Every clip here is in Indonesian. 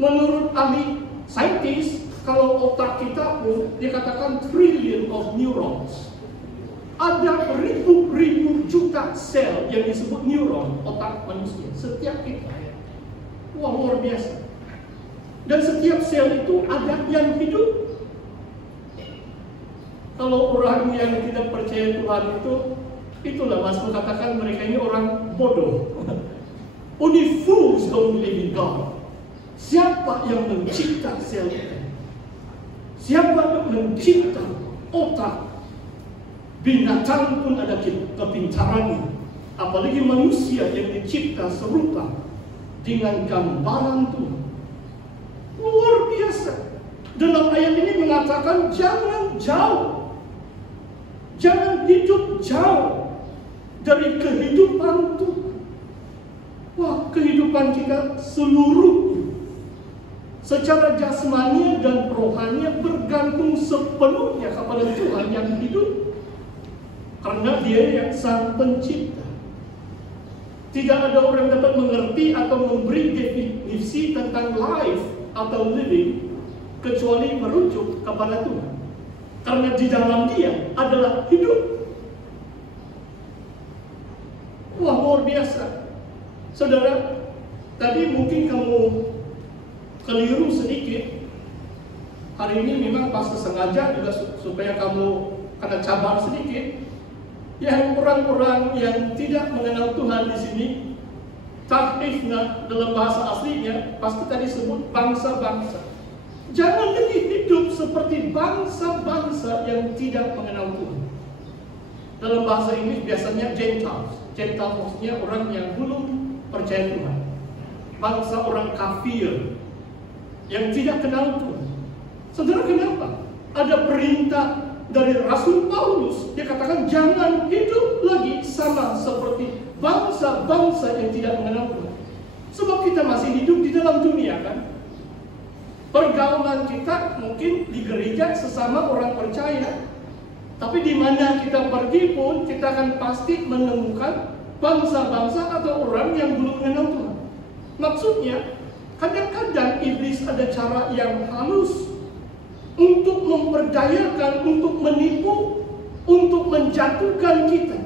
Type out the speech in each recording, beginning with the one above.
Menurut ahli saintis, kalau otak kita pun dikatakan trillion of neurons. Ada ribu-ribu juta sel yang disebut neuron otak manusia setiap kita. Wah, luar biasa. Dan setiap sel itu ada yang hidup. Kalau orang yang tidak percaya Tuhan itu, itulah Mas mengatakan mereka ini orang bodoh. Only fools don't believe in God. Siapa yang mencipta sel itu? Siapa yang mencipta otak? Binatang pun ada kepintarannya. Apalagi manusia yang dicipta serupa dengan gambaran Tuhan. Luar biasa. Dalam ayat ini mengatakan jangan jauh. Jangan hidup jauh dari kehidupan Tuhan. Wah, kehidupan kita seluruhnya secara jasmani dan rohani bergantung sepenuhnya kepada Tuhan yang hidup. Karena Dia yang sang pencipta. Tidak ada orang dapat mengerti atau memberi definisi tentang life atau living kecuali merujuk kepada Tuhan. Karena di dalam Dia adalah hidup. Wah, luar biasa. Saudara, tadi mungkin kamu keliru sedikit. Hari ini memang pas sengaja juga supaya kamu kena cabar sedikit. Yang orang-orang yang tidak mengenal Tuhan di sini, ta'ifna dalam bahasa aslinya pasti tadi sebut bangsa-bangsa. Jangan lagi hidup seperti bangsa-bangsa yang tidak mengenal Tuhan. Dalam bahasa Inggris biasanya Gentiles. Gentiles maksudnya orang yang belum percaya Tuhan. Bangsa orang kafir yang tidak kenal Tuhan. Saudara, kenapa? Ada perintah dari Rasul Paulus, dia katakan jangan hidup lagi sama seperti bangsa-bangsa yang tidak mengenal Tuhan. Sebab kita masih hidup di dalam dunia, kan? Pergaulan kita mungkin di gereja sesama orang percaya, tapi di mana kita pergi pun kita akan pasti menemukan bangsa-bangsa atau orang yang belum mengenal Tuhan. Maksudnya, kadang-kadang iblis ada cara yang halus untuk memperdayakan, untuk menipu, untuk menjatuhkan kita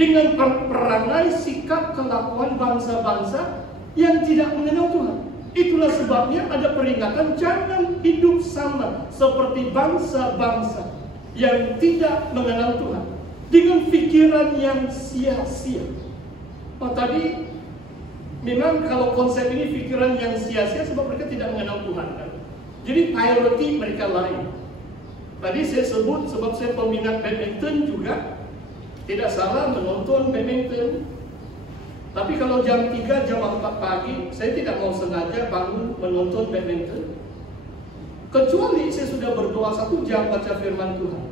dengan perangai sikap kelakuan bangsa-bangsa yang tidak mengenal Tuhan. Itulah sebabnya ada peringatan jangan hidup sama seperti bangsa-bangsa yang tidak mengenal Tuhan dengan pikiran yang sia-sia. Oh, tadi memang kalau konsep ini pikiran yang sia-sia sebab mereka tidak mengenal Tuhan, kan? Jadi priority mereka lain. Tadi saya sebut sebab saya peminat badminton juga. Tidak salah menonton badminton. Tapi kalau jam 3, jam 4 pagi, saya tidak mau sengaja bangun menonton badminton. Kecuali saya sudah berdoa 1 jam baca firman Tuhan.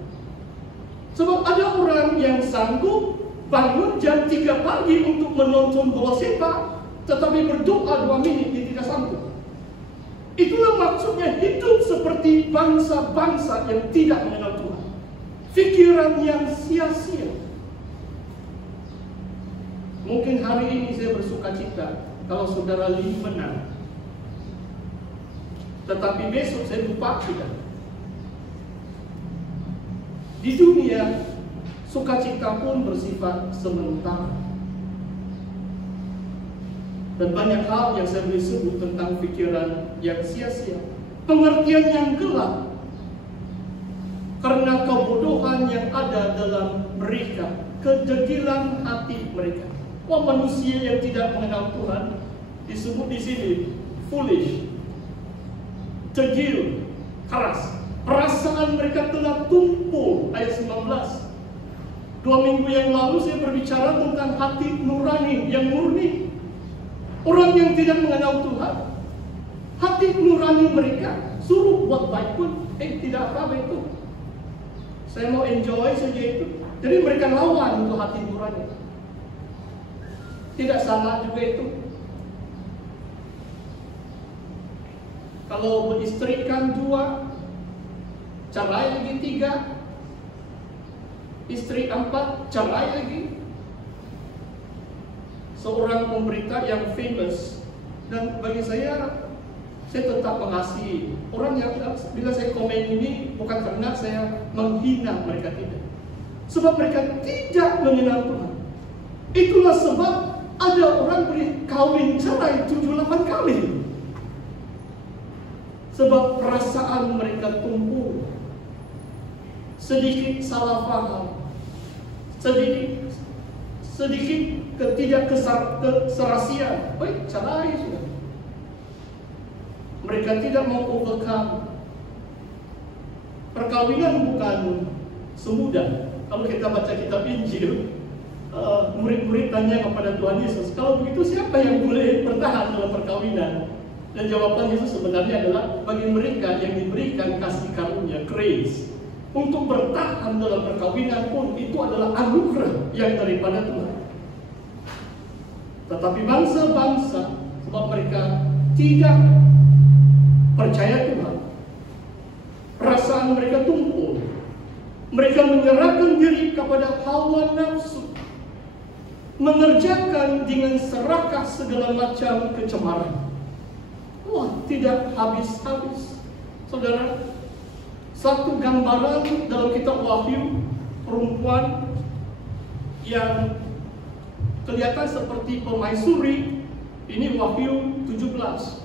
Sebab ada orang yang sanggup bangun jam 3 pagi untuk menonton bola sepak, tetapi berdoa 2 menit dia tidak sanggup. Itulah maksudnya hidup seperti bangsa-bangsa yang tidak mengenal Tuhan. Pikiran yang sia-sia. Mungkin hari ini saya bersuka cita kalau saudara Lee menang. Tetapi besok saya lupa tidak. Di dunia, sukacita pun bersifat sementara. Dan banyak hal yang saya boleh sebut tentang pikiran yang sia-sia, pengertian yang gelap, karena kebodohan yang ada dalam mereka, kedegilan hati mereka. Wah, manusia yang tidak mengenal Tuhan disebut di sini foolish, degil, keras. Perasaan mereka telah tumpul, ayat 19. 2 minggu yang lalu saya berbicara tentang hati nurani yang murni. Orang yang tidak mengenal Tuhan, hati nurani mereka suruh buat baik pun, tidak apa-apa itu. Saya mau enjoy saja itu. Jadi mereka lawan untuk hati nurani. Tidak salah juga itu. Kalau beristrikan 2, cerai lagi 3, istri 4, cerai lagi. Seorang pemberita yang famous, dan bagi saya saya tetap mengasihi orang yang, bila saya komen ini bukan karena saya menghina mereka, tidak. Sebab mereka tidak mengenal Tuhan. Itulah sebab ada orang beri kawin cerai 7-8 kali. Sebab perasaan mereka tumpul. Sedikit salah paham, sedikit ketidakserasian, baik cerai sudah. Mereka tidak mau overcome. Perkawinan bukan semudah. Kalau kita baca kitab Injil, murid-murid tanya kepada Tuhan Yesus, kalau begitu siapa yang boleh bertahan dalam perkawinan? Dan jawaban Yesus sebenarnya adalah bagi mereka yang diberikan kasih karunia, grace, untuk bertahan dalam perkawinan pun itu adalah anugerah yang daripada Tuhan. Tetapi bangsa-bangsa, sebab mereka tidak percaya Tuhan, perasaan mereka tumpul, mereka menyerahkan diri kepada hawa nafsu, mengerjakan dengan serakah segala macam kecemaran. Wah, tidak habis-habis. Saudara, satu gambaran dalam kitab Wahyu, perempuan yang kelihatan seperti pemaisuri, ini Wahyu 17.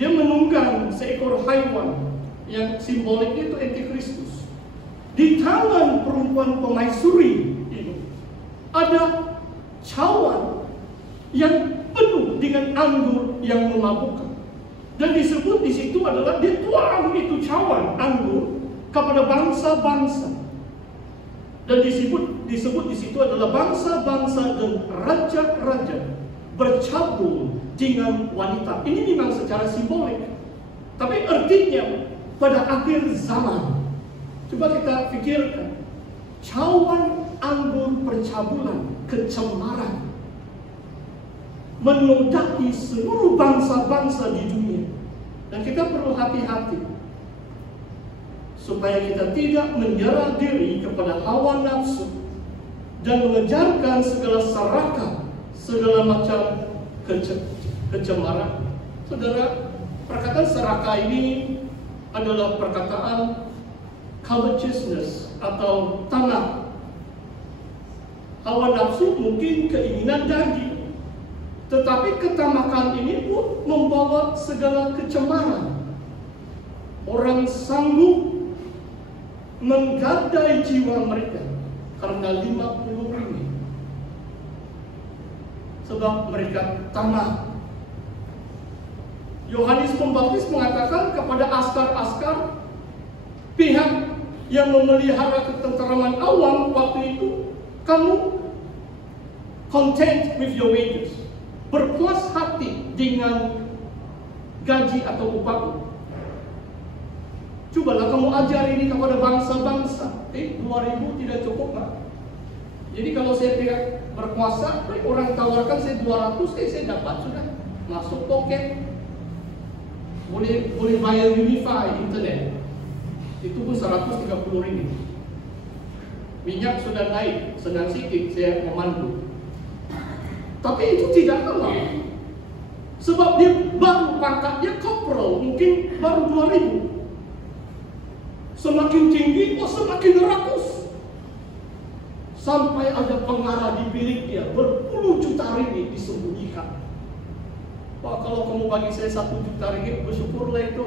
Dia menunggang seekor haiwan yang simboliknya itu Antikristus. Di tangan perempuan pemaisuri ini ada cawan yang penuh dengan anggur yang memabukkan. Dan disebut di situ adalah dituang itu cawan anggur kepada bangsa-bangsa. Dan disebut di situ adalah bangsa-bangsa dan raja-raja bercabung dengan wanita. Ini memang secara simbolik, tapi artinya pada akhir zaman. Coba kita pikirkan, cawan anggur percabulan, kecemaran menodai seluruh bangsa-bangsa di dunia. Dan kita perlu hati-hati supaya kita tidak menyerah diri kepada hawa nafsu dan mengejarkan segala serakah, segala macam kecemaran. Saudara, perkataan serakah ini adalah perkataan covetousness atau tanah. Hawa nafsu mungkin keinginan daging, tetapi ketamakan ini pun membawa segala kecemaran. Orang sanggup menggadai jiwa mereka karena 50 ringgit. Sebab mereka tamah. Yohanes Pembaptis mengatakan kepada askar-askar pihak yang memelihara ketenteraman awam waktu itu, kamu content with your wages, berpuas hati dengan gaji atau upah. Cobalah kamu ajar ini kepada bangsa-bangsa. 2.000 tidak cukup, Pak. Jadi kalau saya tidak berkuasa, orang tawarkan saya 200, saya dapat sudah masuk pocket. Boleh bayar Unify internet. Itu pun 130 ringgit. Minyak sudah naik, sedang sikit saya memandu. Tapi itu tidak kalah. Sebab dia baru pangkatnya kopral, mungkin baru 2.000. Semakin tinggi, semakin rakus. Sampai ada pengarah di biliknya, berpuluh juta ringgit disembunyikan. Pak, kalau kamu bagi saya 1 juta ringgit, bersyukurlah itu.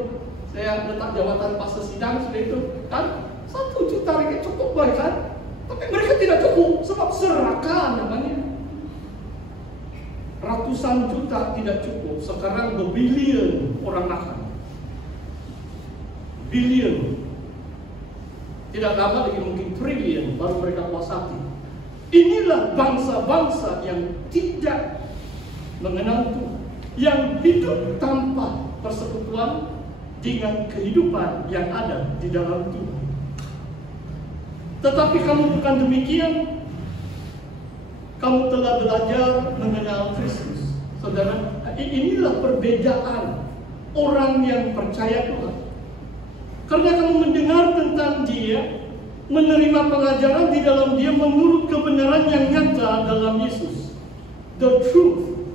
Saya letak jawatan pas sidang sudah itu. Kan 1 juta ringgit cukup baik kan? Tapi mereka tidak cukup, sebab serakah namanya. Ratusan juta tidak cukup, sekarang berbilion orang makan. Bilion. Tidak lama lagi mungkin triliun baru mereka kuasai. Inilah bangsa-bangsa yang tidak mengenal Tuhan, yang hidup tanpa persekutuan dengan kehidupan yang ada di dalam Tuhan. Tetapi kamu bukan demikian. Kamu telah belajar mengenal Kristus. Saudara, inilah perbedaan orang yang percaya Tuhan. Karena kamu mendengar tentang Dia, menerima pengajaran di dalam Dia menurut kebenaran yang nyata dalam Yesus. The truth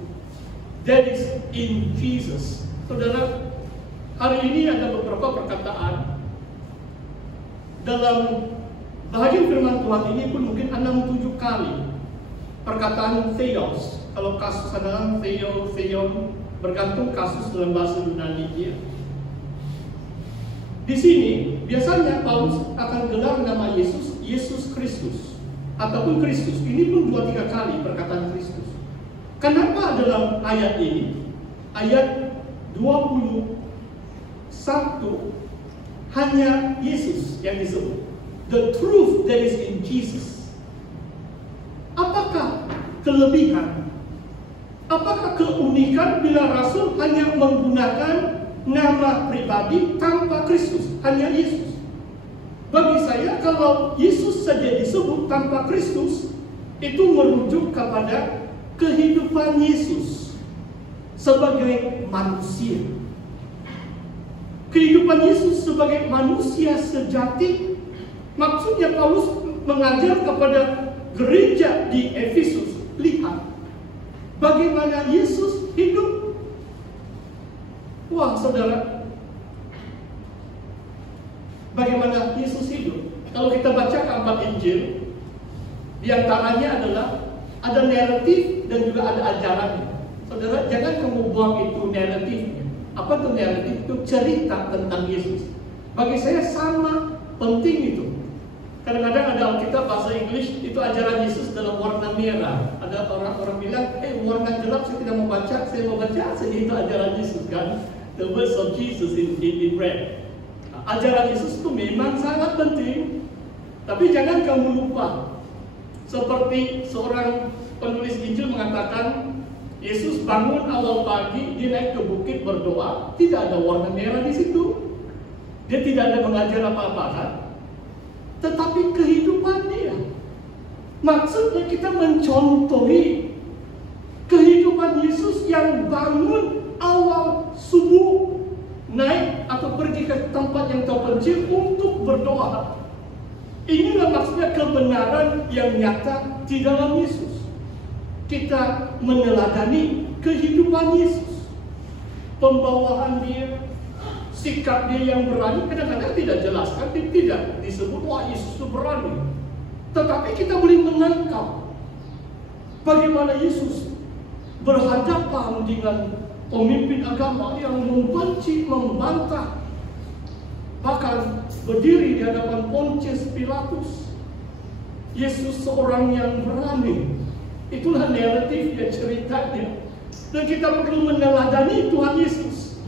that is in Jesus. Saudara, Hari ini ada beberapa perkataan dalam bahagian firman Tuhan ini pun mungkin 6-7 kali perkataan theos. Kalau kasus adalah theon, bergantung kasus dalam bahasa Yunani dia. Di sini biasanya Paulus akan gelar nama Yesus, Yesus Kristus ataupun Kristus. Ini pun 2-3 kali perkataan Kristus. Kenapa dalam ayat ini, ayat 21 hanya Yesus yang disebut? The truth that is in Jesus. Apakah kelebihan? Apakah keunikan bila Rasul hanya menggunakan nama pribadi tanpa Kristus, hanya Yesus? Bagi saya, kalau Yesus saja disebut tanpa Kristus, itu merujuk kepada kehidupan Yesus sebagai manusia. Kehidupan Yesus sebagai manusia sejati. Maksudnya Paulus mengajar kepada gereja di Efesus, lihat bagaimana Yesus hidup. Wah saudara, bagaimana Yesus hidup? Kalau kita baca keempat Injil, diantaranya adalah ada naratif dan juga ada ajarannya. Saudara, jangan kamu buang itu naratifnya. Apa itu naratif? Itu cerita tentang Yesus. Bagi saya sama penting itu. Kadang-kadang ada Alkitab bahasa Inggris itu ajaran Yesus dalam warna merah. Ada orang-orang bilang, warna gelap saya tidak mau baca, saya mau baca saja itu ajaran Yesus kan. The words of Jesus in red. Ajaran Yesus itu memang sangat penting. Tapi jangan kamu lupa. Seperti seorang penulis Injil mengatakan, Yesus bangun awal pagi, dia naik ke bukit berdoa, tidak ada warna merah di situ. Dia tidak ada mengajar apa-apa kan? Tetapi kehidupan dia. Maksudnya kita mencontohi kehidupan Yesus yang bangun awal subuh, naik atau pergi ke tempat yang terpencil untuk berdoa. Inilah maksudnya kebenaran yang nyata di dalam Yesus. Kita meneladani kehidupan Yesus, pembawaan dia, sikap dia yang berani. Kadang-kadang tidak jelaskan, tidak disebut wah Yesus itu berani. Tetapi kita boleh menangkap bagaimana Yesus berhadapan dengan pemimpin agama yang membenci, membantah, bahkan berdiri di hadapan Pontius Pilatus. Yesus seorang yang berani. Itulah naratifnya, ceritanya. Dan kita perlu meneladani Tuhan Yesus.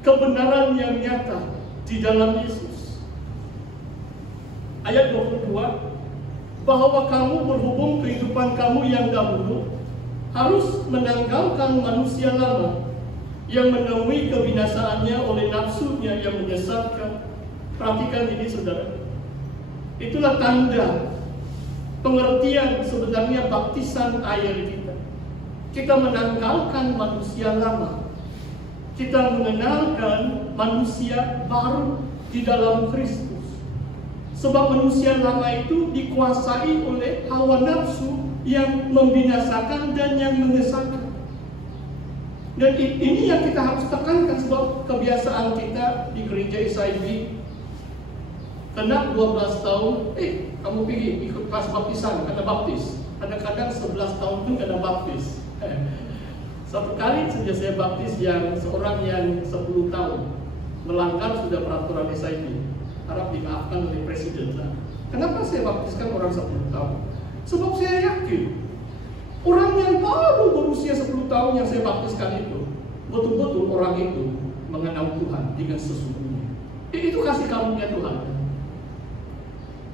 Kebenaran yang nyata di dalam Yesus. Ayat 22, bahwa kamu berhubung kehidupan kamu yang dahulu harus menanggalkan manusia lama yang menemui kebinasaannya oleh nafsunya yang menyesatkan. Perhatikan ini saudara. Itulah tanda pengertian sebenarnya baptisan air kita. Kita menanggalkan manusia lama. Kita mengenalkan manusia baru di dalam Kristus. Sebab manusia lama itu dikuasai oleh hawa nafsu yang membinasakan dan yang menyesatkan. Dan ini yang kita harus tekankan, sebab kebiasaan kita di gereja SIB, kena 12 tahun, kamu pergi ikut kelas baptisan, ada baptis. Kadang-kadang 11 tahun pun ada baptis. Satu kali saja saya baptis yang seorang yang 10 tahun melanggar sudah peraturan SIB, harap dimaafkan oleh presiden. Kenapa saya baptiskan orang 10 tahun? Sebab saya yakin orang yang baru berusia 10 tahun yang saya baptiskan itu betul-betul orang itu mengenal Tuhan dengan sesungguhnya. Itu kasih karunia Tuhan.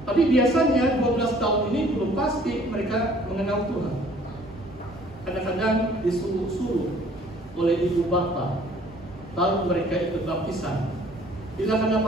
Tapi biasanya 12 tahun ini belum pasti mereka mengenal Tuhan. Kadang-kadang disuruh-suruh oleh ibu bapa, baru mereka ikut baptisan. Bila kena